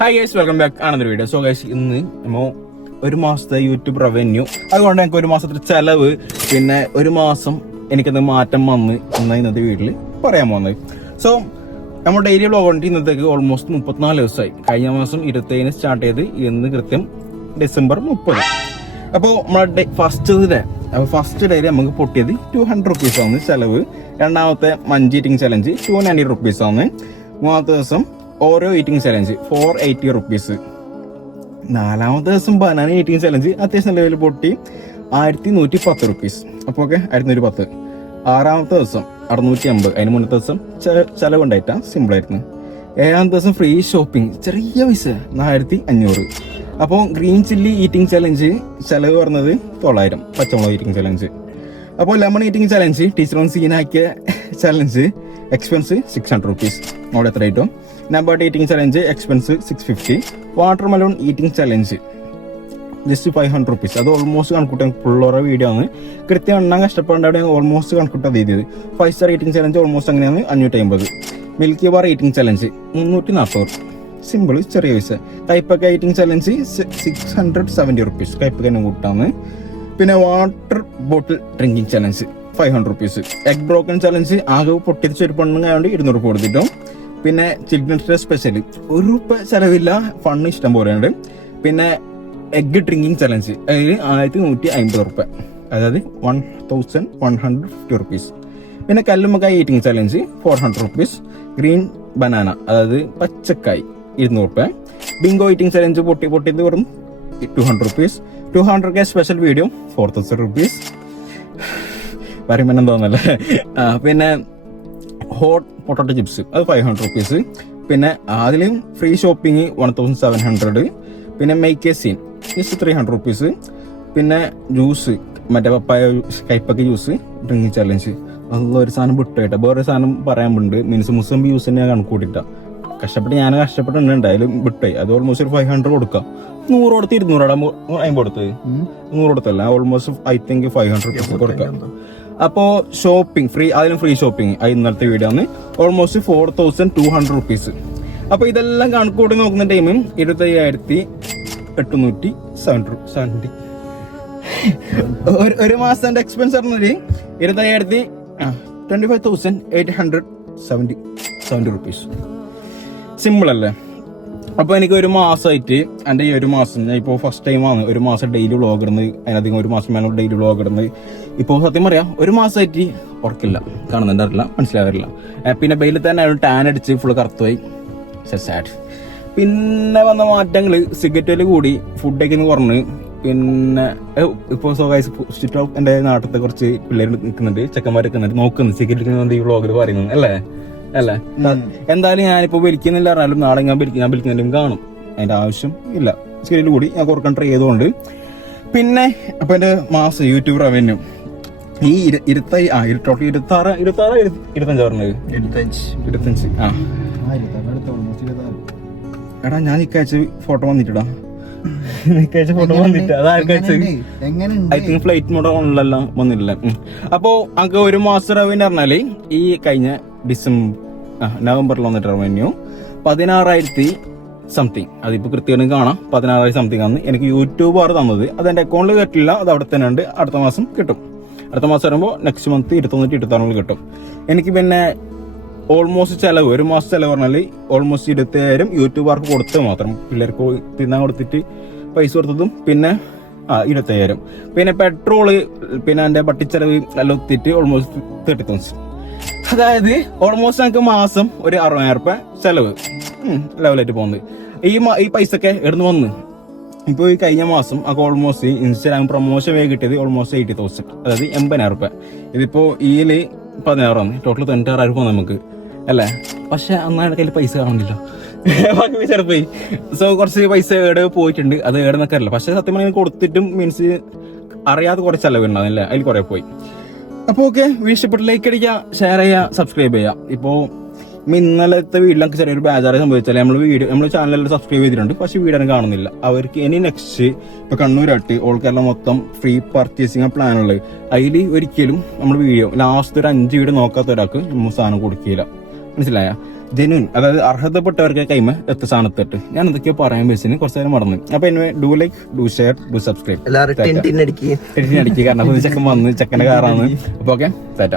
Hi guys, welcome back ആണെന്നൊരു video. So guys, ഇന്ന് നമ്മ ഒരു മാസത്തെ യൂട്യൂബ് റവന്യൂ, അതുകൊണ്ട് എനിക്ക് ഒരു മാസത്തെ ചെലവ്, പിന്നെ ഒരു മാസം എനിക്കത് മാറ്റം വന്ന് ഇന്നത്തെ വീട്ടിൽ പറയാൻ പോകുന്നത്. സോ നമ്മൾ ഡെയിലി വ്ളോഗ് കൊണ്ട് ഇന്നത്തേക്ക് ഓൾമോസ്റ്റ് 34 ദിവസമായി. കഴിഞ്ഞ മാസം 27 സ്റ്റാർട്ട് ചെയ്ത് ഇന്ന് കൃത്യം ഡിസംബർ 30. അപ്പോൾ നമ്മുടെ ഫസ്റ്റ് ഡേയിൽ നമുക്ക് പൊട്ടിയത് 200 റുപ്പീസ് ആണ് ചെലവ്. രണ്ടാമത്തെ മഞ്ച് ഈറ്റിംഗ് ചലഞ്ച് 290 റുപ്പീസ് ആണ്. മൂന്നാമത്തെ ദിവസം ഓരോ ഈറ്റിംഗ് ചലഞ്ച് 480 റുപ്പീസ്. നാലാമത്തെ ദിവസം ബനാന ഈറ്റിംഗ് ചലഞ്ച് അത്യാവശ്യം ലെവലിൽ പൊട്ടി 1110 റുപ്പീസ്. അപ്പോൾ ഓക്കെ, 1110. ആറാമത്തെ ദിവസം 650. അതിന് മുന്നത്തെ ദിവസം ചെലവുണ്ടായിട്ടാ, സിമ്പിളായിരുന്നു. ഏഴാമത്തെ ദിവസം ഫ്രീ ഷോപ്പിംഗ്, ചെറിയ പൈസ 4500. അപ്പോൾ ഗ്രീൻ ചില്ലി ഈറ്റിംഗ് ചലഞ്ച് ചെലവ് പറഞ്ഞത് 900. പച്ചമുളക് ഈറ്റിംഗ് ചലഞ്ച്. അപ്പോൾ ലെമൺ ഈറ്റിംഗ് ചലഞ്ച് ടീച്ചറോൺ സീനാക്കിയ ചലഞ്ച് എക്സ്പെൻസ് 600 റുപ്പീസ്. അവിടെ എത്ര ആയിട്ടോ. Number eating challenge expense 650. Watermelon eating challenge just 500 rupees. അത് ഓൾമോസ്റ്റ് കണക്കൂട്ടാൻ പിള്ളേരുടെ വീഡിയോ ആണ്. കൃത്യം എണ്ണം കഷ്ടപ്പെടേണ്ട അവിടെ ഓൾമോസ്റ്റ് കണക്കൂട്ടാ ചെയ്തത്. 5 സ്റ്റാർ ഈറ്റിംഗ് ചലഞ്ച് ഓൾമോസ്റ്റ് അങ്ങനെയാണ് 550. Milky bar eating challenge 340. Simple, ചെറിയ പൈസ. കൈപ്പക്ക ഈറ്റിംഗ് ചലഞ്ച് 670 റുപ്പീസ്. കൈപ്പക്ക തന്നെ കൂട്ടാണ്. പിന്നെ water bottle drinking challenge 500 rupees. Egg broken challenge ആകെ പൊട്ടിച്ച് ഒരു പെണ്ണുങ്ങായോണ്ട് 200 രൂപ കൊടുത്തിട്ടും. പിന്നെ ചിൽഡ്രൻസ് ഡേ സ്പെഷ്യൽ ₹1 ചെലവില്ല, ഫണ്ട് ഇഷ്ടം പോലെയുണ്ട്. പിന്നെ എഗ് ഡ്രിങ്കിങ് ചലഞ്ച് അതിൽ 1150 റുപ്പ, അതായത് 1150 റുപ്പീസ്. പിന്നെ കല്ലുമ്മക്കായ് eating challenge 400 rupees. Green banana, അതായത് പച്ചക്കായ് 200 റുപ്പ. ബിങ്കോ ഈറ്റിംഗ് ചലഞ്ച് പൊട്ടിയത് വെറും 200 rupees. 200K special video 4000 rupees. പറയുമ്പോൾ തോന്നല്ലേ. പിന്നെ ഹോട്ട് പൊട്ടോട്ടോ ചിപ്സ് അത് 500 റുപ്പീസ്. പിന്നെ അതിലും ഫ്രീ ഷോപ്പിംഗ് 1700. പിന്നെ make a scene just 300 rupees. പിന്നെ ജ്യൂസ്, മറ്റേ പപ്പായ കൈപ്പക്ക ജ്യൂസ് ഡ്രിങ്കിങ് ചലഞ്ച്, അതുള്ള ഒരു സാധനം വിട്ടായിട്ടാ. വേറെ സാധനം പറയാൻ ഉണ്ട്, മീൻസ് മുസംബി ജ്യൂസ് തന്നെ കണക്കൂട്ടിട്ടാ. ഞാൻ കഷ്ടപ്പെട്ടുണ്ട്, അതിലും വിട്ടായി. അത് ഓൾമോസ്റ്റ് ഒരു 500 കൊടുക്കാം. 100 കൊടുത്ത് 200 50 കൊടുത്തത് 100 കൊടുത്തല്ല, ഓൾമോസ്റ്റ് ഐ തിങ്ക് 500 റുപ്പീസ് കൊടുക്കാം. അപ്പോ ഷോപ്പിംഗ് ഫ്രീ, അതിലും ഫ്രീ ഷോപ്പിംഗ് ഇന്നലത്തെ വീഡിയോ ആണ്. Almost 4200 rupees. അപ്പൊ ഇതെല്ലാം കണക്കൂട്ടി നോക്കുന്ന ടൈം 25,870. ഒരു മാസത്തിന്റെ എക്സ്പെൻസ് പറഞ്ഞത് 25,870 റുപ്പീസ്. സിമ്പിൾ അല്ലേ? അപ്പൊ എനിക്ക് ഒരു മാസമായിട്ട് എൻ്റെ ഈ ഒരു മാസം, ഞാൻ ഇപ്പോൾ ഫസ്റ്റ് ടൈമാണ് ഒരു മാസം ഡെയിലി വ്ളോഗ് ഇടുന്നത്. അതിനധികം ഒരു മാസം മേലെ ഡെയിലി വ്ളോഗ് ഇടുന്നത്. ഇപ്പോൾ സത്യം പറയാം, ഒരു മാസമായിട്ട് ഉറക്കില്ല, കാണുന്നുണ്ടറില്ല, മനസ്സിലാകാറില്ല. പിന്നെ ബെയിലിൽ തന്നെ ടാൻ അടിച്ച് ഫുള്ള് കറുത്തുപോയി. സാഡ്. പിന്നെ വന്ന മാറ്റങ്ങൾ, സിഗരറ്റിൽ കൂടി, ഫുഡൊക്കെ കുറഞ്ഞ്. പിന്നെ ഇപ്പോൾ സ്ട്രീറ്റ് ഓഫ് എൻ്റെ നാട്ടിലത്തെ കുറച്ച് പിള്ളേർ നിൽക്കുന്നുണ്ട്, ചെക്കന്മാർ നിൽക്കുന്നുണ്ട്, നോക്കുന്നുണ്ട് സിഗരറ്റ് ഈ വ്ളോഗിൽ പറയുന്നത് അല്ലേ. എന്തായാലും ഞാനിപ്പോ വലിക്കുന്നില്ല പറഞ്ഞാലും നാളെ ഞാൻ വലിക്കുന്നില്ല കാണും. അതിന്റെ ആവശ്യം ഇല്ല. സ്കെയിലിൽ കൂടി ഞാൻ കുറക്കാൻ ട്രൈ ചെയ്തുകൊണ്ട്. പിന്നെ അപ്പൊ എന്റെ മാസം യൂട്യൂബ് റവന്യൂ ഈ 25 പറഞ്ഞത് 25. എടാ, ഞാൻ നിക്കയച്ച ഫോട്ടോ വന്നിട്ടാ. ഫോട്ടോ വന്നിട്ട് ഐ തിങ്ക് ഫ്ലൈറ്റ് മോഡ് ഓണിലെല്ലാം വന്നില്ല. അപ്പോ അങ്ങ് ഒരു മാസം റവന്യൂ പറഞ്ഞാല് ഈ കഴിഞ്ഞ നവംബറിൽ വന്നിട്ട് റവന്യൂ 16,000 സംതിങ്. അതിപ്പോ കൃത്യമായിട്ട് കാണാം, 16,000 സംതിങ് ആണ് എനിക്ക് യൂട്യൂബർ തന്നത്. അത് എന്റെ അക്കൗണ്ടിൽ കിട്ടില്ല, അത് അവിടെ തന്നെ ഉണ്ട്. അടുത്ത മാസം കിട്ടും. അടുത്ത മാസം വരുമ്പോൾ നെക്സ്റ്റ് മന്ത് 25,26 കിട്ടും എനിക്ക്. പിന്നെ ഓൾമോസ്റ്റ് ചെലവ്, ഒരു മാസം ചെലവ് പറഞ്ഞാൽ ഓൾമോസ്റ്റ് 20,000 യൂട്യൂബർക്ക് കൊടുത്ത് മാത്രം. പിള്ളേർക്ക് തിന്നാൻ കൊടുത്തിട്ട് പൈസ കൊടുത്തതും പിന്നെ 20,000. പിന്നെ പെട്രോള്, പിന്നെ എന്റെ പട്ടിച്ചെലവ് എല്ലാം ഒത്തിട്ട് ഓൾമോസ്റ്റ് 30,000. അതായത് ഓൾമോസ്റ്റ് നമുക്ക് മാസം ഒരു 60,000 റുപ്പ ചെലവ് ലെവലായിട്ട് പോകുന്നത്. ഈ പൈസ ഒക്കെ എവിടുന്ന് വന്ന് ഇപ്പൊ ഈ കഴിഞ്ഞ മാസം ഒക്കെ ഓൾമോസ്റ്റ് ഇൻസ്റ്റാഗ്രാം പ്രൊമോഷൻ വേഗം കിട്ടിയത് ഓൾമോസ്റ്റ് 80,000, അതായത് 80,000 റുപ്പ. ഇതിപ്പോ ഈയില് 16,000 ടോട്ടൽ 26,000 റുപ്പ നമുക്ക് അല്ലേ. പക്ഷെ അന്നാണ് കയ്യിൽ പൈസ കാണുന്നില്ല, ബാക്കി ചെറുപ്പായി. സോ കുറച്ച് പൈസ ഏടെ പോയിട്ടുണ്ട്, അത് ഏടെ നിൽക്കാറില്ല. പക്ഷെ സത്യം പറഞ്ഞാൽ കൊടുത്തിട്ടും മീൻസ് അറിയാതെ കുറച്ച് ചെലവുണ്ടാവില്ല, അതിൽ കുറെ പോയി. അപ്പോൾ ഓക്കെ, വീഡിയോ ലൈക്ക് അടിക്കുക, ഷെയർ ചെയ്യുക, സബ്സ്ക്രൈബ് ചെയ്യുക. ഇപ്പോൾ ഇന്നലത്തെ വീഡിയോക്ക് ചെറിയൊരു ബേജാറ് സംഭവിച്ചാൽ നമ്മൾ ചാനലിൽ സബ്സ്ക്രൈബ് ചെയ്തിട്ടുണ്ട്, പക്ഷെ വീഡിയോ കാണുന്നില്ല. അവർക്ക് ഇനി നെക്സ്റ്റ് ഇപ്പൊ കണ്ണൂരായിട്ട് ഓൾ കേരള മൊത്തം ഫ്രീ പർച്ചേസിംഗ് പ്ലാനുള്ളത്. അതിൽ ഒരിക്കലും നമ്മൾ വീഡിയോ ലാസ്റ്റ് ഒരു 5 വീഡിയോ നോക്കാത്ത ഒരാൾക്ക് നമ്മൾ സാധനം കൊടുക്കില്ല, മനസ്സിലായ? ജെന്യൂൻ, അതായത് അർഹതപ്പെട്ടവർക്ക് കൈമ സ്ഥാനത്തിട്ട് ഞാൻ എന്തൊക്കെയോ പറയാൻ വെച്ചിന് കുറച്ച് നേരം മറന്നു. അപ്പൊ എന്നെ do like, do share, do subscribe. എല്ലാവരും ടിൻ അടിക്കുക കാരണം ചെക്കൻ വന്ന് ചെക്കന്റെ കാറാണ്. അപ്പൊ ഓക്കെ, ടാറ്റ.